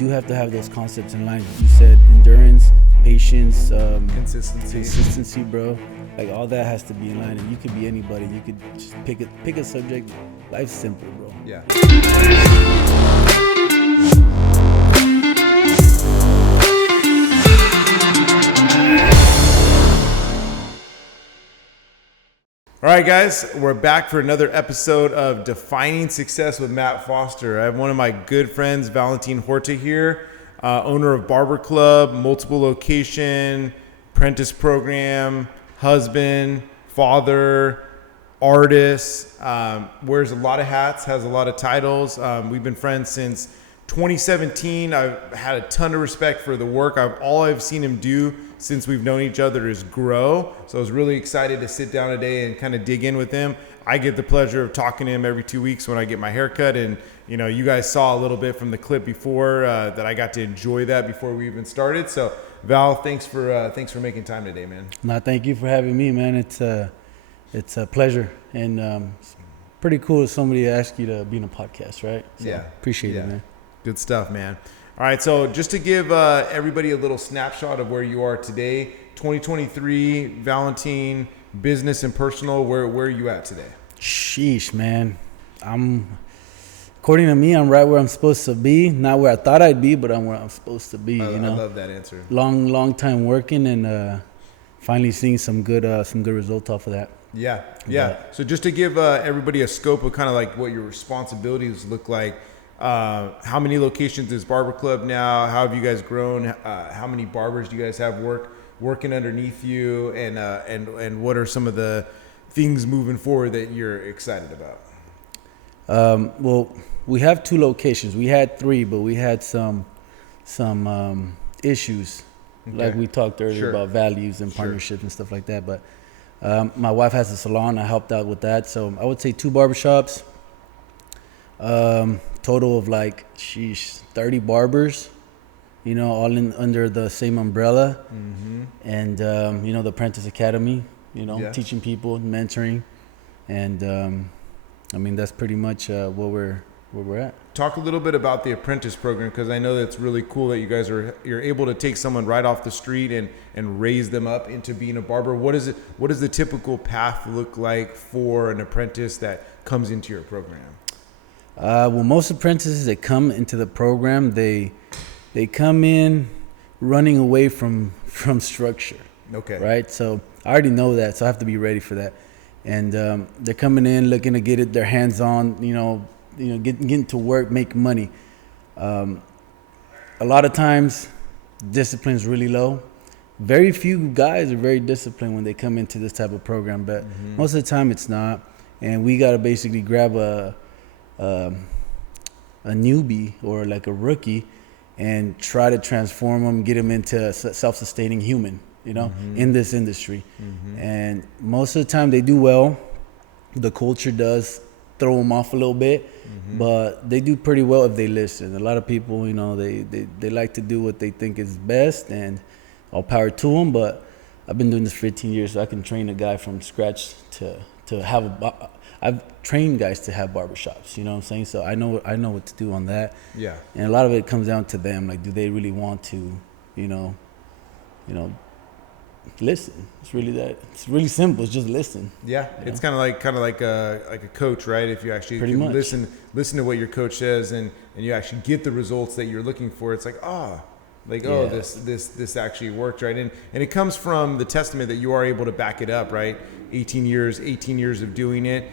do have to have those concepts in line. You said endurance, patience, consistency, bro. Like all that has to be in line, and you could be anybody. You could just pick a subject. Life's simple, bro. Yeah. All right, guys, we're back for another episode of Defining Success with Matt Foster. I have one of my good friends, Valentin Horta here, owner of Barber Club, multiple location, apprentice program, husband, father, artist, wears a lot of hats, has a lot of titles. We've been friends since 2017. I've had a ton of respect for the work. All I've seen him do since we've known each other is grow. So I was really excited to sit down today and kind of dig in with him. I get the pleasure of talking to him every 2 weeks when I get my haircut. And, you know, you guys saw a little bit from the clip before that I got to enjoy that before we even started. So Val, thanks for making time today, man. No, thank you for having me, man. It's a pleasure. And it's pretty cool if somebody asks you to be in a podcast, right? So yeah. Appreciate it, man. Good stuff, man. All right, so just to give everybody a little snapshot of where you are today, 2023, Valentin, business and personal, where are you at today? Sheesh, man. According to me, I'm right where I'm supposed to be. Not where I thought I'd be, but I'm where I'm supposed to be. I love that answer. Long time working and finally seeing some good results off of that. Yeah. So just to give everybody a scope of kind of like what your responsibilities look like. How many locations is Barber Club now? How have you guys grown? How many barbers do you guys have working underneath you? And what are some of the things moving forward that you're excited about? Well, we have 2 locations. We had 3, but we had some issues, like we talked earlier about values and partnerships and stuff like that. But my wife has a salon. I helped out with that. So I would say 2 barbershops. Total of 30 barbers, you know, all under the same umbrella. Mm-hmm. And, the Apprentice Academy, teaching people, mentoring. And, that's pretty much where we're at. Talk a little bit about the apprentice program, because I know that's really cool that you guys you're able to take someone right off the street and raise them up into being a barber. What does the typical path look like for an apprentice that comes into your program? Well, most apprentices that come into the program, they come in running away from structure. Okay. Right. So I already know that, so I have to be ready for that. And they're coming in looking to get their hands on, getting to work, make money. A lot of times, discipline is really low. Very few guys are very disciplined when they come into this type of program, but most of the time it's not. And we got to basically grab a newbie or like a rookie and try to transform them, get them into a self-sustaining human, in this industry. And most of the time they do well. The culture does throw them off a little bit, but they do pretty well if they listen. A lot of people, they like to do what they think is best, and all power to them. But I've been doing this for 15 years, so I can train a guy from scratch to have I've trained guys to have barbershops, you know what I'm saying? So I know what to do on that. Yeah. And a lot of it comes down to them. Like, do they really want to, listen? It's really that. It's really simple. It's just listen. Yeah. It's kind of like a coach, right? If you actually listen to what your coach says and you actually get the results that you're looking for, it's like, this actually worked, right? And it comes from the testament that you are able to back it up, right? 18 years of doing it.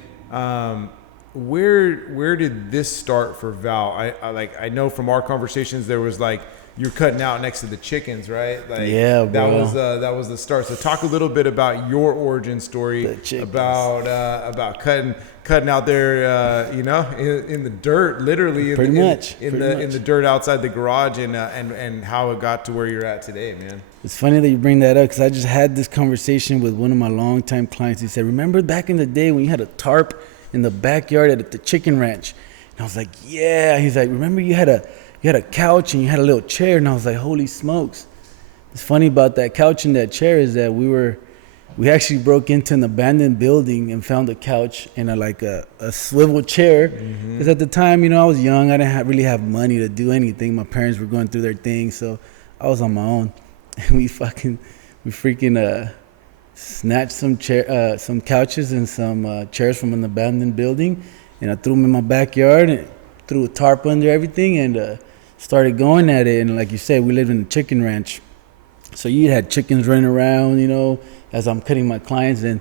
Where did this start for Val? I know from our conversations there was like you're cutting out next to the chickens, right? Like, yeah, bro. That was the start. So talk a little bit about your origin story, about cutting out there, in the dirt, literally in the dirt outside the garage, and how it got to where you're at today, man. It's funny that you bring that up, because I just had this conversation with one of my longtime clients. He said, "Remember back in the day when you had a tarp in the backyard at the chicken ranch?" And I was like, "Yeah." He's like, "Remember you had a couch and you had a little chair?" And I was like, "Holy smokes!" It's funny about that couch and that chair is that we were we actually broke into an abandoned building and found a couch and a swivel chair. Because at the time, I was young. I didn't really have money to do anything. My parents were going through their thing, so I was on my own. And we freaking snatched some couches and some chairs from an abandoned building, and I threw them in my backyard and threw a tarp under everything and started going at it. And like you said, we lived in a chicken ranch, so you had chickens running around, as I'm cutting my clients, and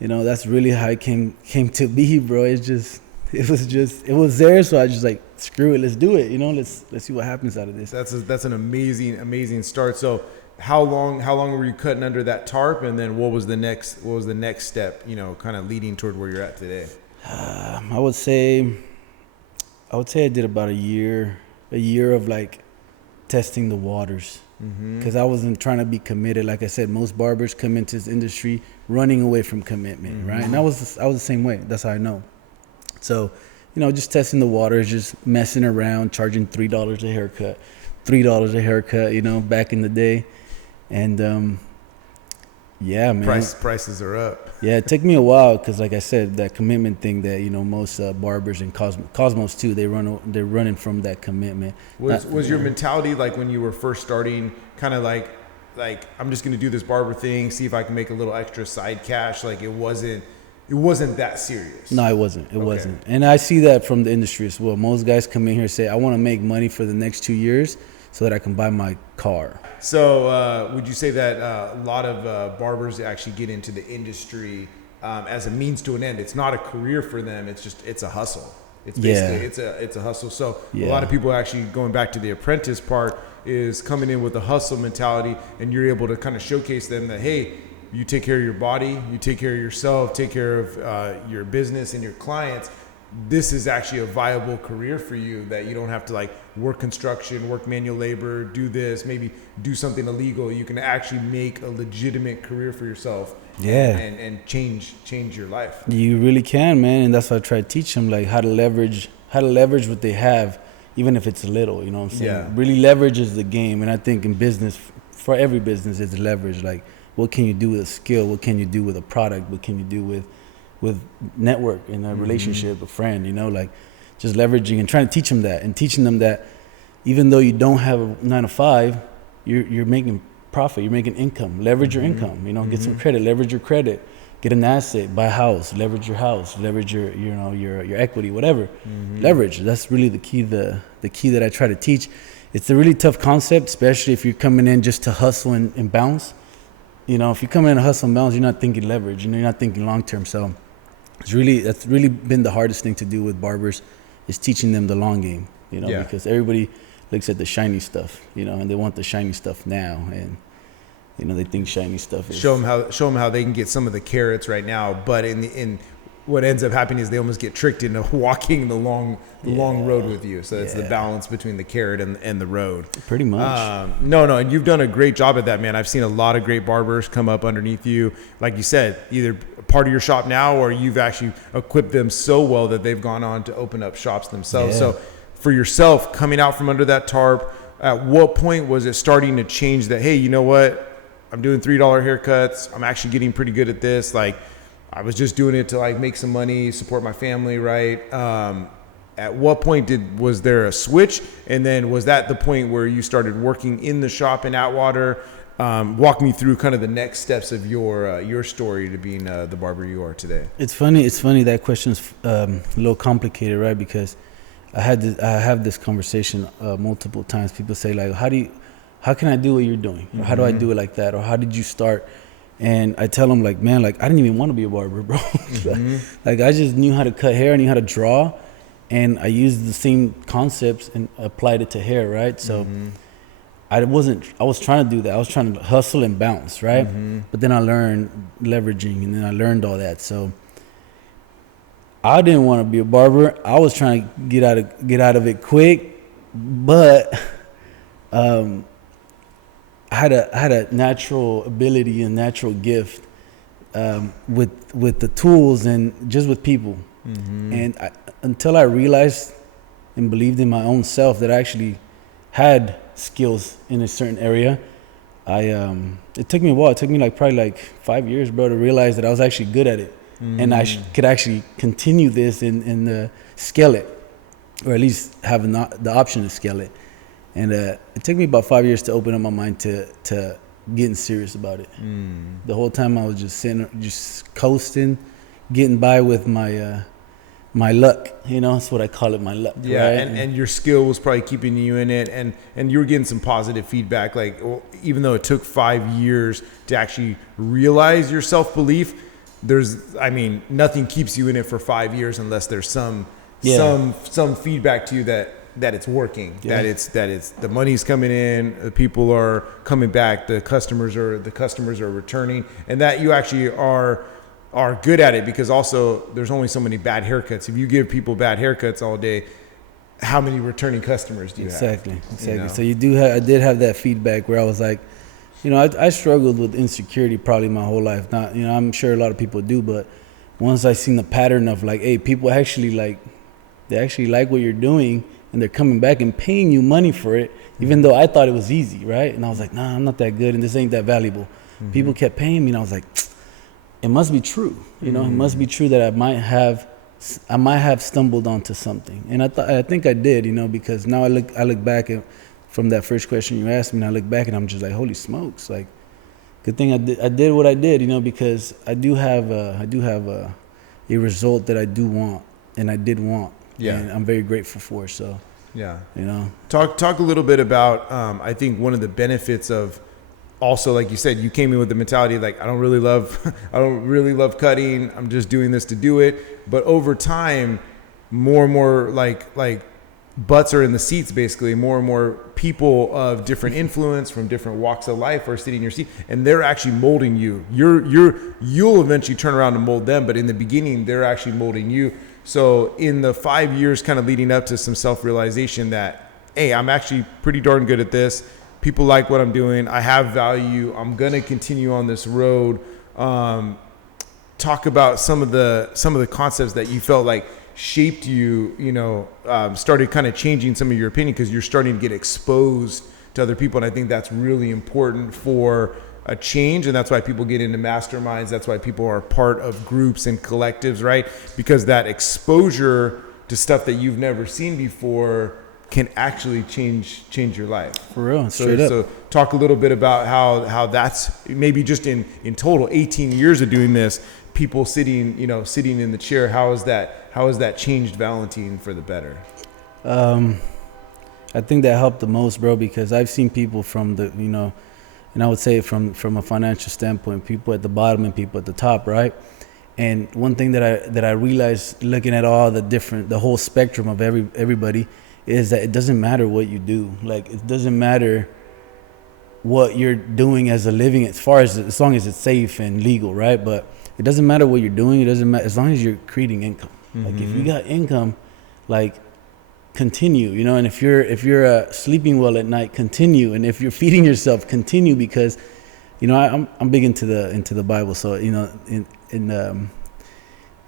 that's really how it came to be, bro. It was there, so I just like, screw it, let's do it. Let's see what happens out of this. That's an amazing start. So how long were you cutting under that tarp, and then what was the next step, kind of leading toward where you're at today? I would say I did about a year of like testing the waters, because I wasn't trying to be committed. Like I said, most barbers come into this industry running away from commitment, right? And I was the same way. That's how I know. So, just testing the waters, just messing around, charging $3 a haircut, back in the day. And yeah, man, prices are up. Yeah, it took me a while because, like I said, that commitment thing that most barbers and Cosmos too, they're running from that commitment. Was your mentality like when you were first starting, kind of like I'm just gonna do this barber thing, see if I can make a little extra side cash? Like it wasn't that serious. No, it wasn't. It wasn't. And I see that from the industry as well. Most guys come in here and say, I want to make money for the next 2 years so that I can buy my car. So would you say that a lot of barbers actually get into the industry as a means to an end? It's not a career for them. It's a hustle. It's basically it's a hustle. So a lot of people actually, going back to the apprentice part, is coming in with a hustle mentality, and you're able to kind of showcase them that, hey, you take care of your body, you take care of yourself, take care of your business and your clients. This is actually a viable career for you, that you don't have to like work construction, work manual labor, do this, maybe do something illegal. You can actually make a legitimate career for yourself. And change your life. You really can, man. And that's what I try to teach them, like how to leverage what they have, even if it's little, you know what I'm saying? Yeah. Really leverage is the game. And I think in business, for every business, it's leverage. Like, what can you do with a skill? What can you do with a product? What can you do with network in a relationship, a friend, like just leveraging and trying to teach them that, and teaching them that even though you don't have a 9 to 5, you're making profit, you're making income. Leverage your income, get some credit, leverage your credit, get an asset, buy a house, leverage your house, leverage your equity, whatever. Leverage. That's really the key that I try to teach. It's a really tough concept, especially if you're coming in just to hustle and bounce. If you come in to hustle and bounce, you're not thinking leverage, you're not thinking long term. So that's really been the hardest thing to do with barbers, is teaching them the long game, because everybody looks at the shiny stuff, and they want the shiny stuff now, and they think shiny stuff is show them how they can get some of the carrots right now, but in what ends up happening is they almost get tricked into walking the long road with you. So it's the balance between the carrot and the road. Pretty much. No, and you've done a great job at that, man. I've seen a lot of great barbers come up underneath you. Like you said, either part of your shop now, or you've actually equipped them so well that they've gone on to open up shops themselves. Yeah. So for yourself, coming out from under that tarp, at what point was it starting to change that, hey, you know what? I'm doing $3 haircuts. I'm actually getting pretty good at this. Like, I was just doing it to like make some money, support my family, right? At what point was there a switch? And then was that the point where you started working in the shop in Atwater? Walk me through kind of the next steps of your story to being the barber you are today. It's funny. That question's a little complicated, right? Because I have this conversation multiple times. People say like, how can I do what you're doing? Or how do I do it like that? Or how did you start? And I tell them like, man, like I didn't even want to be a barber, bro. Like I just knew how to cut hair, I knew how to draw, and I used the same concepts and applied it to hair, right? So I was trying to do that. I was trying to hustle and bounce, right? But then I learned leveraging, and then I learned all that. So I didn't want to be a barber. I was trying to get out of it quick, but I had a natural ability and natural gift with the tools and just with people. And until I realized and believed in my own self that I actually had skills in a certain area, it took me a while. It took me probably 5 years, bro, to realize that I was actually good at it, and I could actually continue this and scale it, or at least have the option to scale it. And it took me about 5 years to open up my mind to getting serious about it. The whole time I was just sitting, just coasting, getting by with my luck, that's what I call it, my luck. Yeah, right? and your skill was probably keeping you in it, and you were getting some positive feedback. Even though it took 5 years to actually realize your self-belief, nothing keeps you in it for 5 years unless there's some feedback to you that it's working, that it's the money's coming in, the people are coming back, the customers are returning, and that you actually are good at it, because also there's only so many bad haircuts. If you give people bad haircuts all day, how many returning customers do you have? Exactly. So I did have that feedback where I was like, I struggled with insecurity probably my whole life. Not, I'm sure a lot of people do, but once I seen the pattern of hey, people actually like what you're doing, and they're coming back and paying you money for it, even though I thought it was easy, right? And I was like, nah, I'm not that good, and this ain't that valuable. People kept paying me, and I was like, it must be true. It must be true that I might have stumbled onto something. And I think I did, because now I look back from that first question you asked me, and I look back and I'm just like, holy smokes, good thing I did what I did, because I do have a result that I do want, and I did want. Yeah. And I'm very grateful for it. So yeah, talk a little bit about I think one of the benefits of, also, like you said, you came in with the mentality I don't really love cutting. I'm just doing this to do it. But over time, more and more like butts are in the seats, basically. More and more people of different influence from different walks of life are sitting in your seat, and they're actually molding you. You'll eventually turn around and mold them, but in the beginning, they're actually molding you. So in the 5 years kind of leading up to some self-realization that, hey, I'm actually pretty darn good at this. People like what I'm doing. I have value. I'm going to continue on this road. Talk about some of the concepts that you felt like shaped you, started kind of changing some of your opinion, because you're starting to get exposed to other people. And I think that's really important for a change, and that's why people get into masterminds. That's why people are part of groups and collectives, right? Because that exposure to stuff that you've never seen before can actually change your life. For real, straight up. So talk a little bit about how that's maybe just in total 18 years of doing this, people sitting in the chair. How has that changed Valentin for the better? I think that helped the most, bro, because I've seen people from the, and I would say from a financial standpoint, people at the bottom and people at the top, right? And one thing that I realized looking at all the whole spectrum of everybody is that it doesn't matter what you do. It doesn't matter what you're doing as a living, as long as it's safe and legal, right? But it doesn't matter what you're doing. It doesn't matter as long as you're creating income. If you got income, continue, and if you're sleeping well at night, continue, and if you're feeding yourself, continue, because I'm big into the Bible, so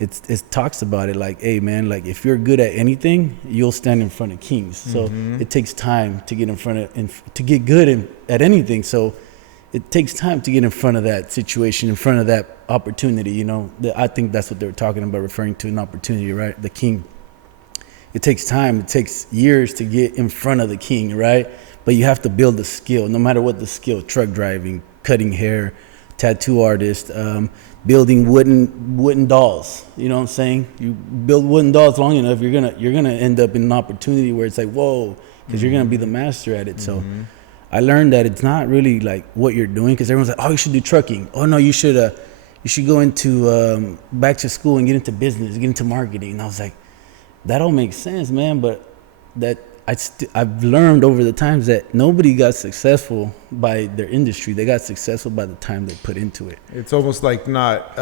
it talks about it hey man, if you're good at anything, you'll stand in front of kings. So it takes time to get in front of and to get good at anything. So it takes time to get in front of that situation, in front of that opportunity. I think that's what they were talking about, referring to an opportunity, right? The king. It takes time. It takes years to get in front of the king, right? But you have to build the skill, no matter what the skill. Truck driving, cutting hair, tattoo artist, building wooden dolls. You know what I'm saying? You build wooden dolls long enough, you're gonna end up in an opportunity where it's whoa, because you're gonna be the master at it. So I learned that it's not really what you're doing, because everyone's oh, you should do trucking. Oh no, you should go into back to school and get into business, get into marketing. And I was like, that all makes sense, man, but I've learned over the times that nobody got successful by their industry. They got successful by the time they put into it. It's almost like not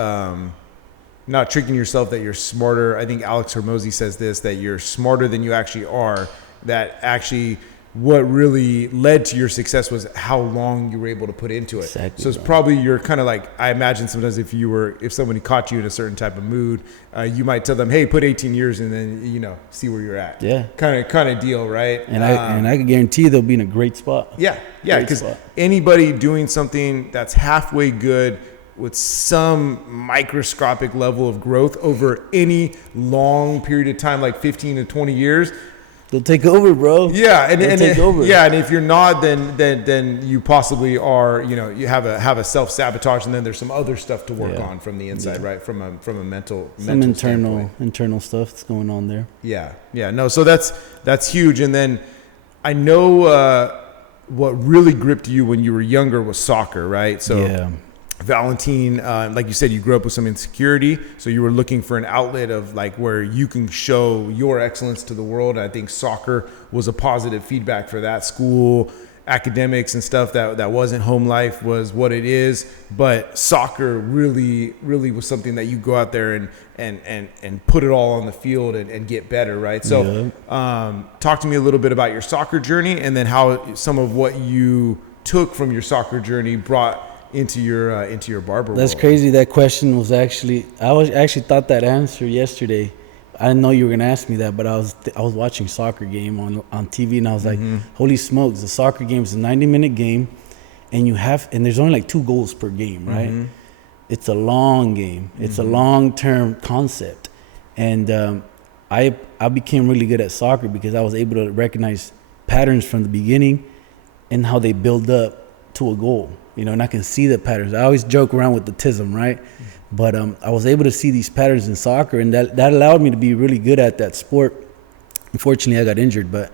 tricking yourself that you're smarter. I think Alex Hormozy says this, that you're smarter than you actually are, that actually what really led to your success was how long you were able to put into it. Exactly, so it's bro. probably, you're kind of like, I imagine sometimes if somebody caught you in a certain type of mood, you might tell them, hey, put 18 years and then, see where you're at. Yeah. Kind of deal, right? And I can guarantee you they'll be in a great spot. Yeah, Great because spot. anybody doing something that's halfway good with some microscopic level of growth over any long period of time, like 15 to 20 years, they'll take over, bro. yeah, They'll take over. Yeah, and if you're not, then you possibly are. You have a self sabotage, and then there's some other stuff to work on from the inside, right? From a mental Some standpoint. internal stuff that's going on there. Yeah. No, so that's huge. And then I know what really gripped you when you were younger was soccer, right? So Yeah. Valentin, like you said, you grew up with some insecurity, so you were looking for an outlet of like where you can show your excellence to the world. And I think soccer was a positive feedback for that. School, academics and stuff that wasn't home life was what it is, but soccer really was something that you go out there and put it all on the field and get better, right? So talk to me a little bit about your soccer journey, and then how some of what you took from your soccer journey brought into your barber That's world. crazy. That question was actually, I actually thought that answer yesterday. I didn't know you were gonna ask me that, but I was watching soccer game on TV, and I was like, holy smokes, the soccer game is a 90-minute game, and there's only like 2 goals per game, right? It's a long game. It's a long-term concept, and I became really good at soccer because I was able to recognize patterns from the beginning and how they build up to a goal. And I can see the patterns. I always joke around with the tism, right? But I was able to see these patterns in soccer, and that allowed me to be really good at that sport. Unfortunately, I got injured, but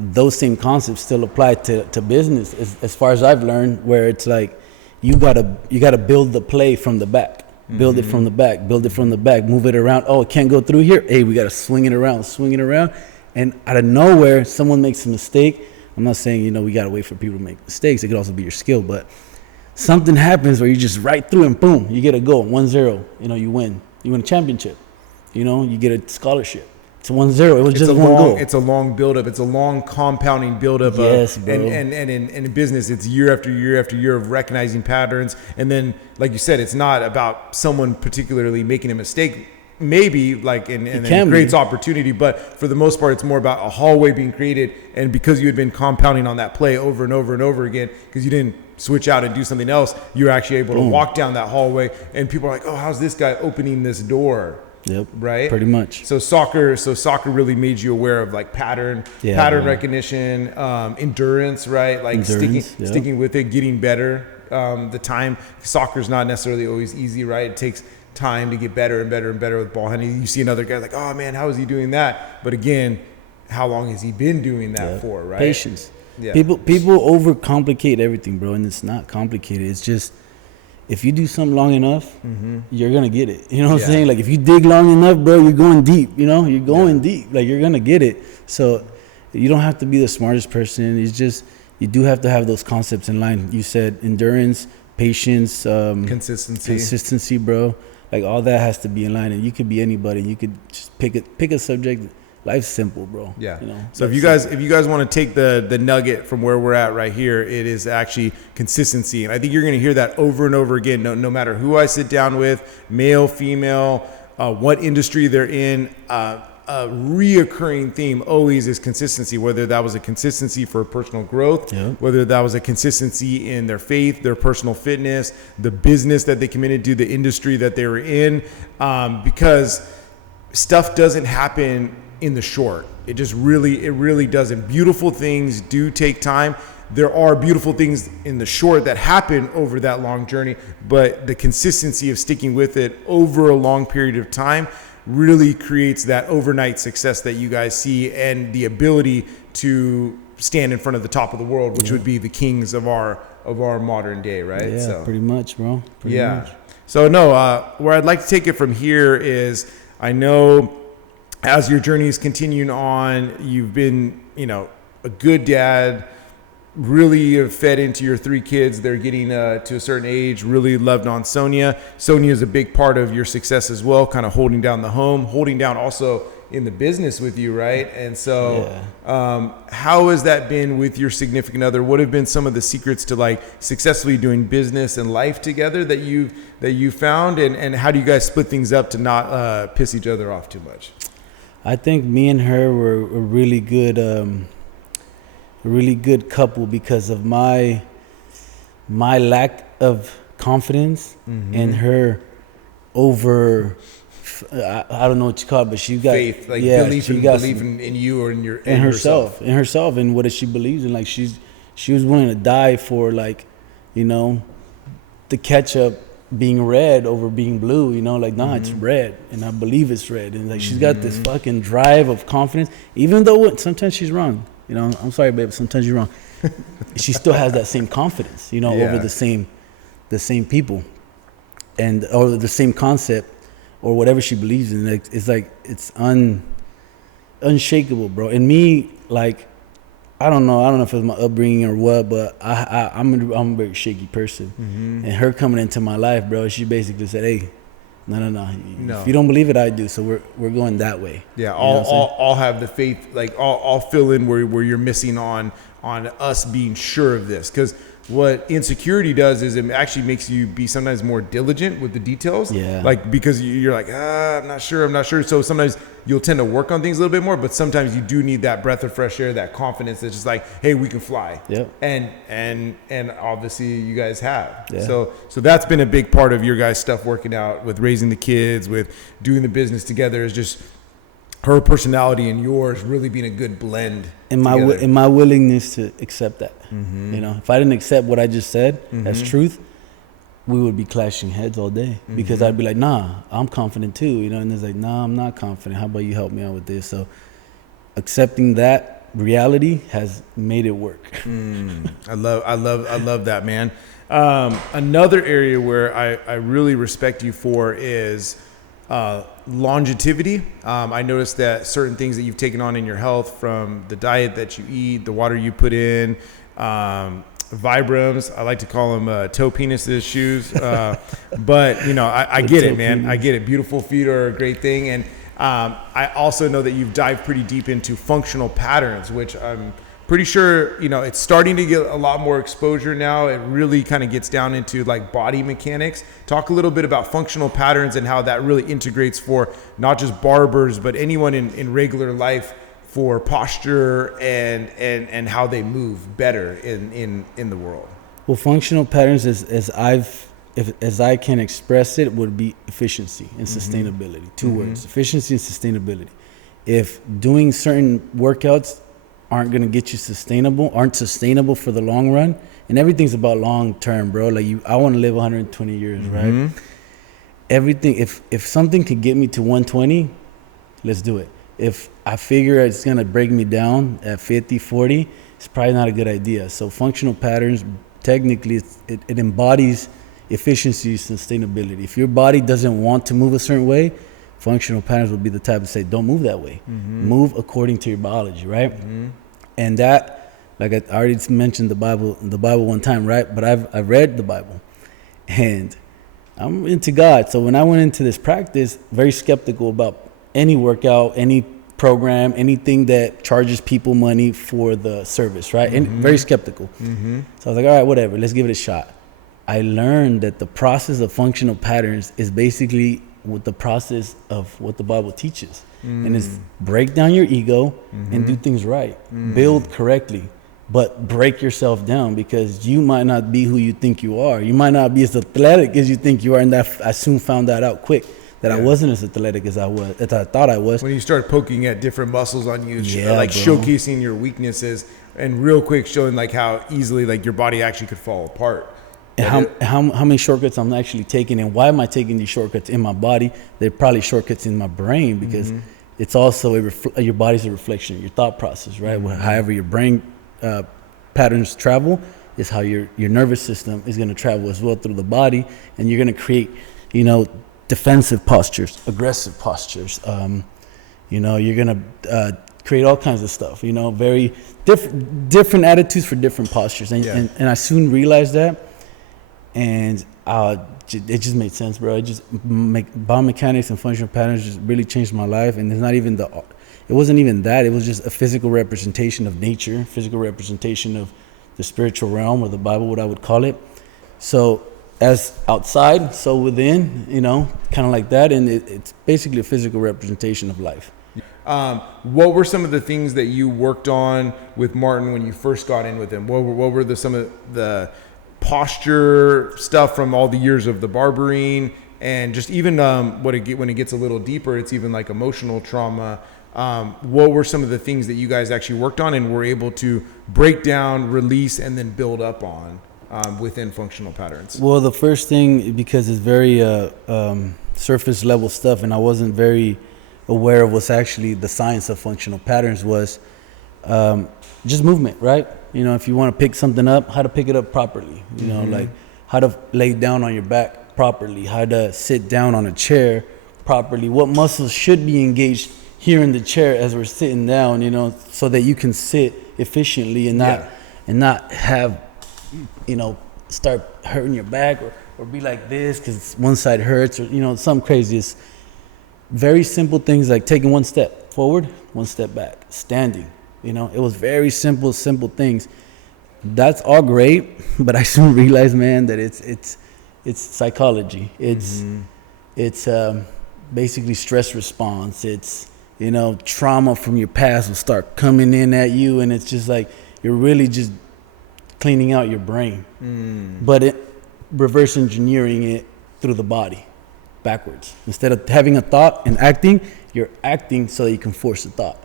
those same concepts still apply to business as far as I've learned, where it's like you gotta build the play from the back. Build it from the back, move it around. Oh, it can't go through here. Hey, we gotta swing it around. And out of nowhere, someone makes a mistake. I'm not saying, we got to wait for people to make mistakes. It could also be your skill, but something happens where you just right through and boom, you get a goal, 1-0. You win. You win a championship. You get a scholarship. It's 1-0. It was just one goal. It's a long buildup. It's a long compounding buildup. Yes, bro. And in business, it's year after year after year of recognizing patterns. And then, like you said, it's not about someone particularly making a mistake. Maybe and it creates opportunity, but for the most part, it's more about a hallway being created. And because you had been compounding on that play over and over and over again, because you didn't switch out and do something else, you're actually able to walk down that hallway, and people are like, "Oh, how's this guy opening this door?" Yep. Right. Pretty much. So soccer really made you aware of like pattern recognition, endurance, right? Like sticking with it, getting better. The time, soccer's not necessarily always easy, right? It takes time to get better and better and better with ball handling. You see another guy like, oh man, how is he doing that? But again, how long has he been doing that for, right? Patience. Yeah. People overcomplicate everything, bro, and it's not complicated. It's just, if you do something long enough, you're gonna get it. You know what I'm saying? Like if you dig long enough, bro, you're going deep. You're going deep. Like you're gonna get it. So you don't have to be the smartest person. It's just, you do have to have those concepts in line. You said endurance, patience, consistency, bro. Like all that has to be in line, and you could be anybody. You could just pick a subject. Life's simple, bro. Yeah. So if you guys want to take the nugget from where we're at right here, it is actually consistency, and I think you're going to hear that over and over again. No matter who I sit down with, male, female, what industry they're in, a reoccurring theme always is consistency. Whether that was a consistency for personal growth, whether that was a consistency in their faith, their personal fitness, the business that they committed to, the industry that they were in, because stuff doesn't happen in the short. It really doesn't. Beautiful things do take time. There are beautiful things in the short that happen over that long journey, but the consistency of sticking with it over a long period of time really creates that overnight success that you guys see, and the ability to stand in front of the top of the world, which would be the kings of our modern day, right? Yeah, so, pretty much, bro. Pretty much. So where I'd like to take it from here is, I know as your journey is continuing on, you've been, a good dad, really have fed into your 3 kids. They're getting to a certain age, really loved on Sonia. Sonia is a big part of your success as well, kind of holding down the home, holding down also in the business with you, right? And so how has that been with your significant other? What have been some of the secrets to like successfully doing business and life together that you found, and how do you guys split things up to not piss each other off too much? I think me and her were a really good couple because of my lack of confidence and her over, I don't know what you call it, but she got faith, like belief in you or in herself and what she believes in. Like she was willing to die for, like, you know, the ketchup being red over being blue, you know, like, nah, it's red and I believe it's red. And like she's got this fucking drive of confidence, even though sometimes she's wrong. You know, I'm sorry, babe, sometimes you're wrong. She still has that same confidence, you know, over the same people and or the same concept or whatever she believes in. Like, it's unshakable, bro. And me, like, I don't know if it's my upbringing or what, but I'm a very shaky person. And her coming into my life, bro, she basically said, hey, no. If you don't believe it, I do. So we're going that way. Yeah, I'll have the faith. Like I'll fill in where you're missing on us being sure of this. Because what insecurity does is it actually makes you be sometimes more diligent with the details. Yeah. Like, because you're like, I'm not sure. So sometimes you'll tend to work on things a little bit more, but sometimes you do need that breath of fresh air, that confidence that's just like, hey, we can fly. Yep. And obviously you guys have. Yeah. So that's been a big part of your guys' stuff, working out, with raising the kids, with doing the business together, is just her personality and yours really being a good blend. And my willingness to accept that. You know, if I didn't accept what I just said as truth, we would be clashing heads all day, because I'd be like, nah, I'm confident too, you know, and it's like, nah, I'm not confident. How about you help me out with this? So accepting that reality has made it work. I love that, man. Another area where I really respect you for is longevity. I noticed that certain things that you've taken on in your health, from the diet that you eat, the water you put in, Vibrams, I like to call them toe penises shoes, but you know, I get it, man. I get it. Beautiful feet are a great thing. And I also know that you've dived pretty deep into functional patterns, which I'm pretty sure, you know, it's starting to get a lot more exposure now. It really kind of gets down into like body mechanics. Talk a little bit about functional patterns and how that really integrates for not just barbers, but anyone in regular life, for posture and how they move better in the world. Well, functional patterns, as I can express it, would be efficiency and sustainability. Two words: efficiency and sustainability. If doing certain workouts aren't sustainable for the long run, and everything's about long term, bro. Like I want to live 120 years, right? Everything. If something could get me to 120, let's do it. If I figure it's going to break me down at 50, 40, it's probably not a good idea. So functional patterns, technically, it embodies efficiency, sustainability. If your body doesn't want to move a certain way, functional patterns would be the type to say, don't move that way. Move according to your biology, right? And that, like I already mentioned the Bible one time, right? But I've read the Bible, and I'm into God. So when I went into this practice, very skeptical about any workout, any program, anything that charges people money for the service, right? And very skeptical. So I was like, all right, whatever, let's give it a shot. I learned that the process of functional patterns is basically what the process of what the Bible teaches. And it's break down your ego and do things right. Build correctly, but break yourself down, because you might not be who you think you are. You might not be as athletic as you think you are. And I soon found that out quick. That I wasn't as athletic as I thought I was. When you start poking at different muscles on you, like showcasing your weaknesses, and real quick showing like how easily like your body actually could fall apart. And how many shortcuts I'm actually taking, and why am I taking these shortcuts in my body? They're probably shortcuts in my brain, because it's also your body's a reflection of your thought process, right? However your brain patterns travel is how your nervous system is going to travel as well through the body, and you're going to create, you know, defensive postures, aggressive postures. You know, you're gonna create all kinds of stuff. You know, very different attitudes for different postures. And I soon realized that, and It just made sense, bro. It just biomechanics and functional patterns just really changed my life. And it's not even it wasn't even that. It was just a physical representation of nature, physical representation of the spiritual realm, or the Bible, what I would call it. So as outside, so within, kind of like that. And it's basically a physical representation of life. What were some of the things that you worked on with Martin when you first got in with him? What were some of the posture stuff from all the years of the barbering, and just even when it gets a little deeper, it's even like emotional trauma. What were some of the things that you guys actually worked on and were able to break down, release, and then build up on within functional patterns? Well, the first thing, because it's very surface level stuff, and I wasn't very aware of what's actually the science of functional patterns, was just movement, right? If you want to pick something up, how to pick it up properly, like how to lay down on your back properly, how to sit down on a chair properly, what muscles should be engaged here in the chair as we're sitting down, so that you can sit efficiently and not have, start hurting your back or be like this because one side hurts, or, something crazy. It's very simple things like taking one step forward, one step back, standing. It was very simple things. That's all great, but I soon realized, man, that it's psychology. It's basically stress response. It's trauma from your past will start coming in at you, and it's just like you're really just cleaning out your brain, but reverse engineering it through the body, backwards. Instead of having a thought and acting, you're acting so that you can force a thought.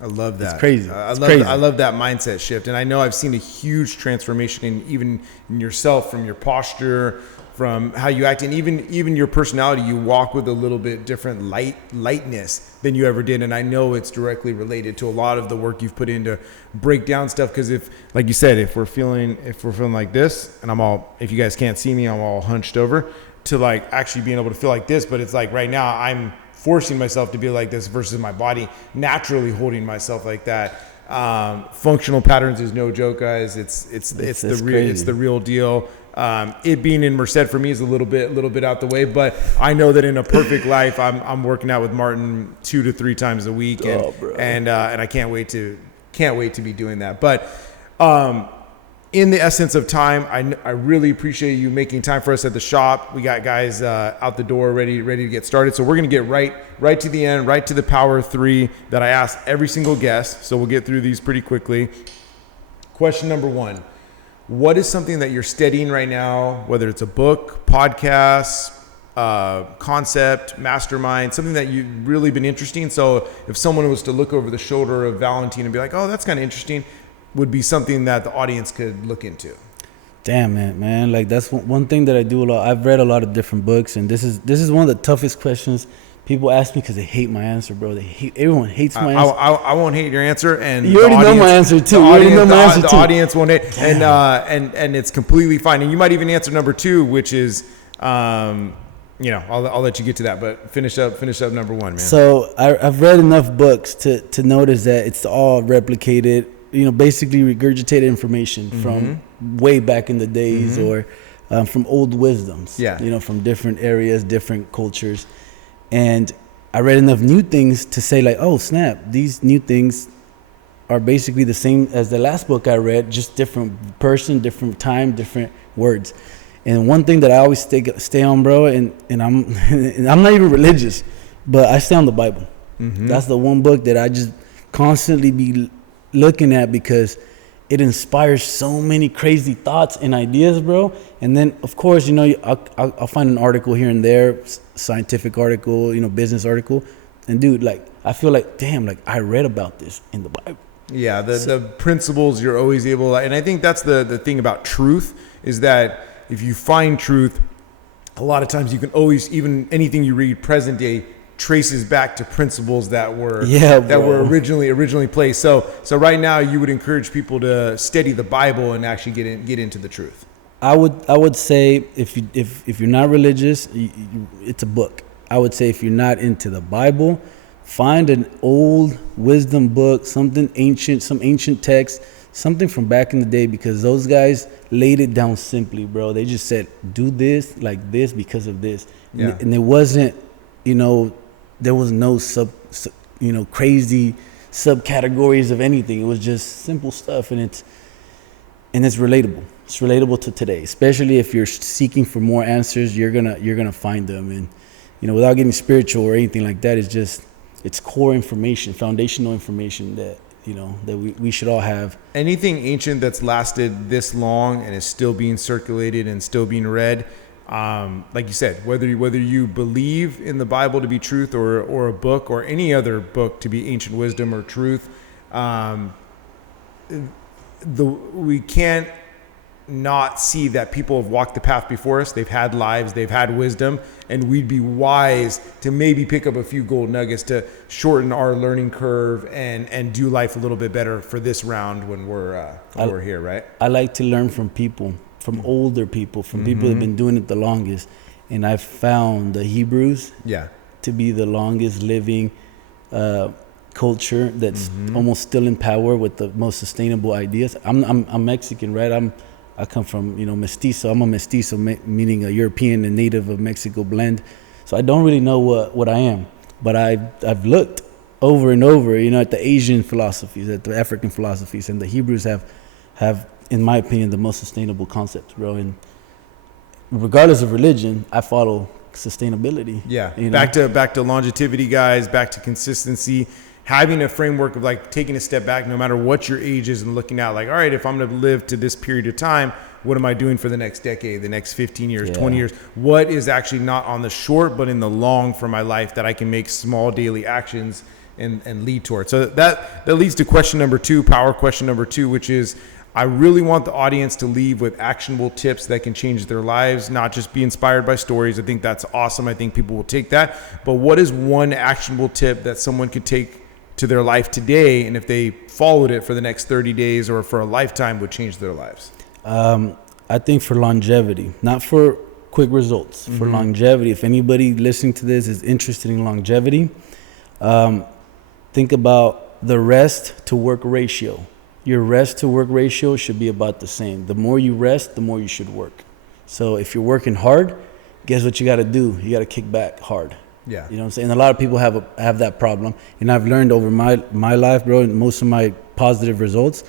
I love that. It's crazy. I love that mindset shift. And I know I've seen a huge transformation in yourself, from your posture, from how you act, and even your personality. You walk with a little bit different lightness than you ever did. And I know it's directly related to a lot of the work you've put in to break down stuff. Because like you said, if we're feeling like this, and if you guys can't see me, I'm all hunched over, to like actually being able to feel like this. But it's like right now I'm forcing myself to be like this versus my body naturally holding myself like that. Functional patterns is no joke, guys. It's the real deal. It being in Merced for me is a little bit out the way, but I know that in a perfect life, I'm working out with Martin 2 to 3 times a week, and I can't wait to be doing that. But in the essence of time, I really appreciate you making time for us at the shop. We got guys out the door ready to get started. So we're going to get right to the end, right to the power 3 that I ask every single guest. So we'll get through these pretty quickly. Question number 1. What is something that you're studying right now, whether it's a book, podcast, concept, mastermind, something that you've really been interesting? So if someone was to look over the shoulder of Valentin and be like, oh, that's kind of interesting, would be something that the audience could look into? Damn it, man. Like, that's one thing that I do a lot. I've read a lot of different books, and this is one of the toughest questions people ask me because they hate my answer, bro. Everyone hates my answer. I won't hate your answer, and you already know my answer too. The audience won't hate, and it's completely fine. And you might even answer number 2, which is, I'll let you get to that, but finish up number 1, man. So I've read enough books to notice that it's all replicated, basically regurgitated information from way back in the days, or from old wisdoms, from different areas, different cultures. And I read enough new things to say, like, oh, snap, these new things are basically the same as the last book I read, just different person, different time, different words. And one thing that I always stay on, bro, and I'm not even religious, but I stay on the Bible. That's the one book that I just constantly be looking at because it inspires so many crazy thoughts and ideas, bro. And then, of course, I'll find an article here and there, scientific article, business article. And dude, like, I feel like, damn, like I read about this in the Bible. Yeah, the principles you're always able, and I think that's the thing about truth, is that if you find truth, a lot of times you can always, even anything you read present day, traces back to principles that were originally placed. So right now you would encourage people to study the Bible and actually get into the truth. I would say if you're not religious, it's a book. I would say if you're not into the Bible, find an old wisdom book, some ancient text, something from back in the day, because those guys laid it down simply, bro. They just said, do this like this because of this. Yeah. And it wasn't, there was no crazy subcategories of anything. It was just simple stuff, and it's relatable. It's relatable to today, especially if you're seeking for more answers. You're gonna find them, and without getting spiritual or anything like that, it's core information, foundational information that that we should all have. Anything ancient that's lasted this long and is still being circulated and still being read, like you said, whether you believe in the Bible to be truth or a book or any other book to be ancient wisdom or truth, we can't not see that people have walked the path before us. They've had lives, they've had wisdom, and we'd be wise to maybe pick up a few gold nuggets to shorten our learning curve and do life a little bit better for this round when we're here, right? I like to learn from people, from older people, from people that have been doing it the longest, and I've found the Hebrews to be the longest living culture that's almost still in power with the most sustainable ideas. I'm Mexican, right? I come from, mestizo. I'm a mestizo, meaning a European and native of Mexico blend. So I don't really know what I am, but I've looked over and over, at the Asian philosophies, at the African philosophies, and the Hebrews have, in my opinion, the most sustainable concepts, bro. And regardless of religion, I follow sustainability. Yeah. Back to longevity, guys, back to consistency. Having a framework of like taking a step back, no matter what your age is, and looking out like, all right, if I'm going to live to this period of time, what am I doing for the next decade, the next 15 years, 20 years? What is actually not on the short, but in the long for my life that I can make small daily actions and lead towards? So that leads to question number 2, power question number 2, which is, I really want the audience to leave with actionable tips that can change their lives, not just be inspired by stories. I think that's awesome. I think people will take that. But what is one actionable tip that someone could take to their life today, and if they followed it for the next 30 days or for a lifetime, would change their lives? I think for longevity, not for quick results, for longevity. If anybody listening to this is interested in longevity, think about the rest to work ratio. Your rest to work ratio should be about the same. The more you rest, the more you should work. So if you're working hard, guess what you got to do? You got to kick back hard. Yeah. You know what I'm saying? A lot of people have that problem. And I've learned over my life, bro, and most of my positive results,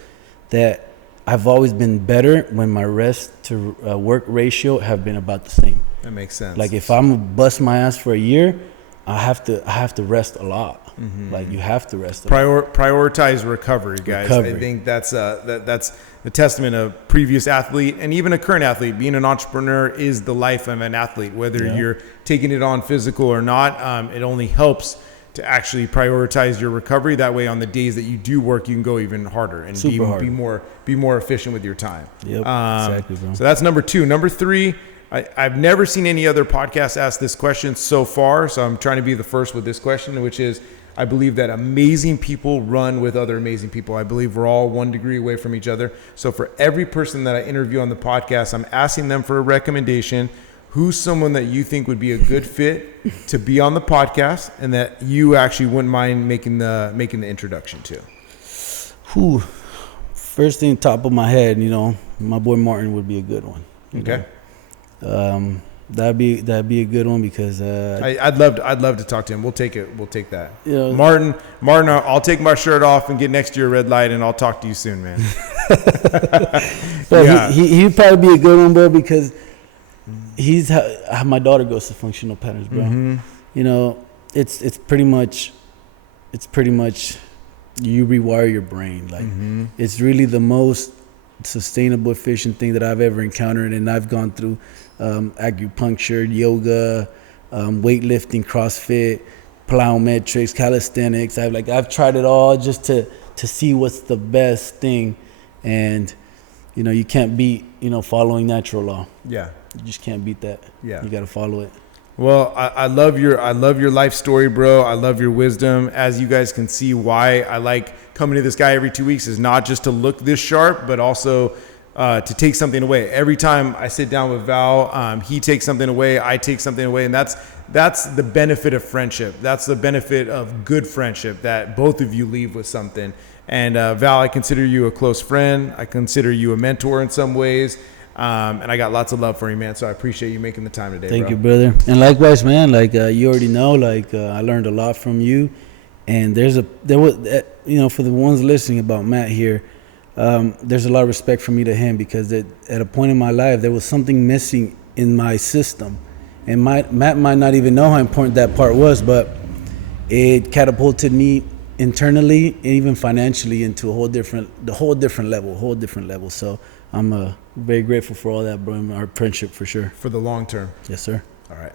that I've always been better when my rest to work ratio have been about the same. That makes sense. Like if I'm gonna bust my ass for a year, I have to rest a lot. Like you have to rest a lot. Prioritize recovery, guys. I think that's the testament of previous athlete and even a current athlete. Being an entrepreneur is the life of an athlete, whether you're taking it on physical or not. It only helps to actually prioritize your recovery. That way, on the days that you do work, you can go even harder and be more efficient with your time. Yep, exactly, bro. So that's number 2. Number 3, I've never seen any other podcast ask this question so far, so I'm trying to be the first with this question, which is, I believe that amazing people run with other amazing people. I believe we're all 1 degree away from each other. So for every person that I interview on the podcast, I'm asking them for a recommendation. Who's someone that you think would be a good fit to be on the podcast and that you actually wouldn't mind making the introduction to? Whew. First thing top of my head, my boy Martin would be a good one. Okay. That'd be a good one because I'd love to talk to him. We'll take that. Martin, I'll take my shirt off and get next to your red light, and I'll talk to you soon, man. He'd probably be a good one, bro, because he's how my daughter goes to functional patterns, bro. It's pretty much you rewire your brain. Like it's really the most sustainable, efficient thing that I've ever encountered, and I've gone through acupuncture, yoga, weightlifting, CrossFit, plyometrics, calisthenics. I've tried it all just to see what's the best thing, and you can't beat following natural law. Yeah, you just can't beat that. Yeah, you got to follow it. Well, I love your life story, bro. I love your wisdom. As you guys can see, why I like coming to this guy every 2 weeks is not just to look this sharp, but also to take something away. Every time I sit down with Val, he takes something away, I take something away, and that's the benefit of friendship. That's the benefit of good friendship, that both of you leave with something. And Val, I consider you a close friend. I consider you a mentor in some ways. And I got lots of love for you, man. So I appreciate you making the time today. Thank you, brother. And likewise, man. Like you already know, like I learned a lot from you. And there was, for the ones listening about Matt here, there's a lot of respect from me to him because at a point in my life there was something missing in my system, and Matt might not even know how important that part was, but it catapulted me internally and even financially into a whole different level. So I'm very grateful for all that, bro. Our friendship for sure. For the long term. Yes, sir. All right.